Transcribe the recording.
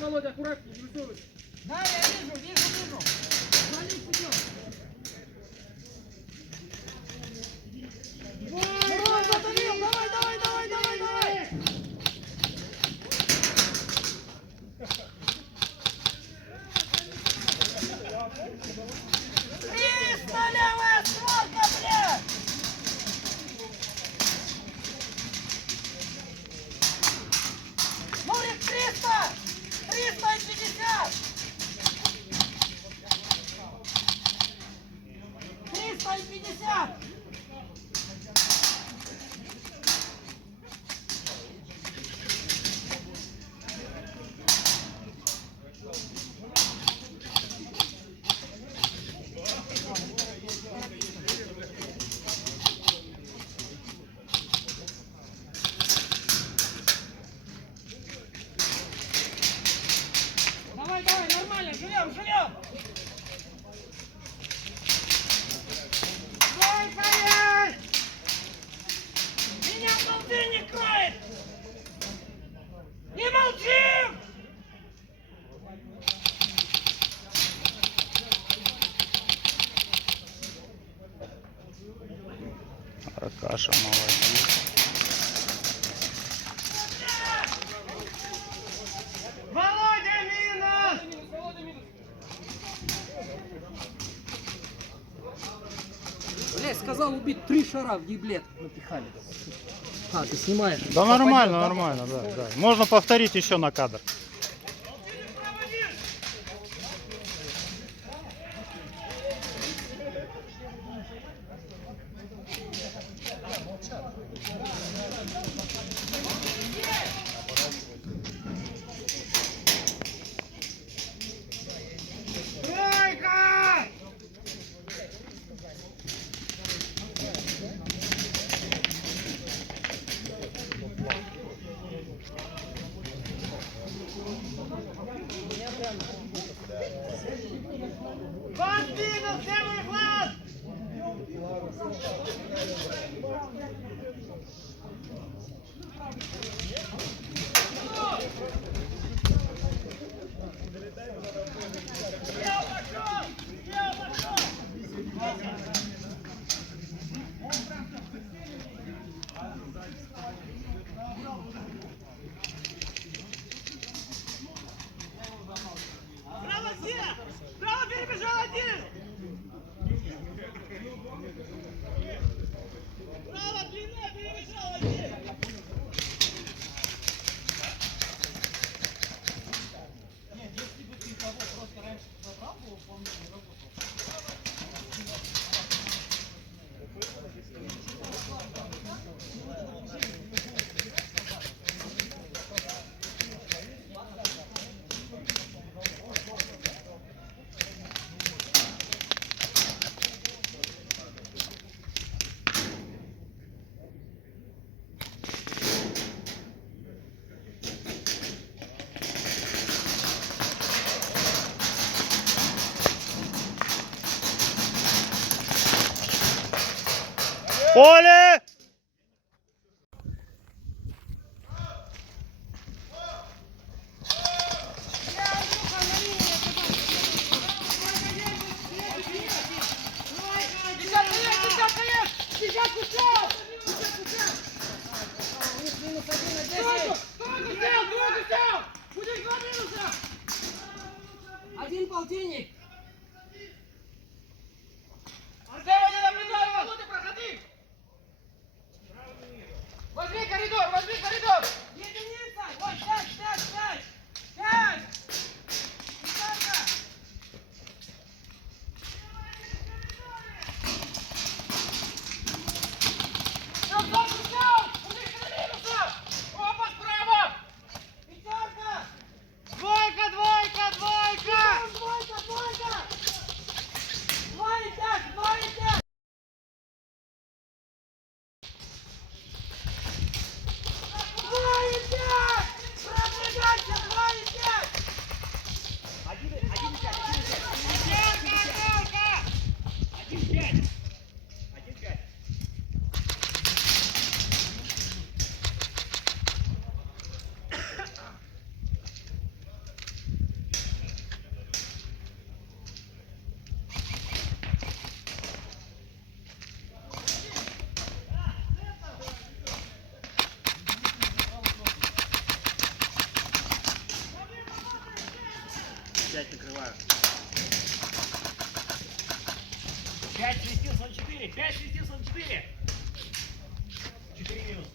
Володя, аккуратнее, не высовывайся. Да, я вижу. Вали вперед. Давай, Батарил, давай. Триста, левая створка, блядь! Мурик, 300! 350! 350! Давай, нормально, живем! Ой, меня полтинник кроет! Не молчим! Аркаша молодец. Володя, минус! Блядь, сказал убить 3 шара в еблет. Напихали. А, ты снимаешь? Да нормально, да. Можно повторить еще на кадр. Тройка! Подвинул левый глаз! Право, Зина! Право перебежал один! Право, длинная, перебежал один! Нет, если бы ты того просто раньше забрал, то он не работал. Поле! Один полтинник. Артем, не наблюдай, Володя, проходи! Возьми коридор! Единица! Вот, 5! 5! Пятерка! Все, у них на минусах! Оба справа! Пятерка! Двойка! Двойка! 5 накрываю. 5 свистился на 4. 5 свистился на 4. 4 минус.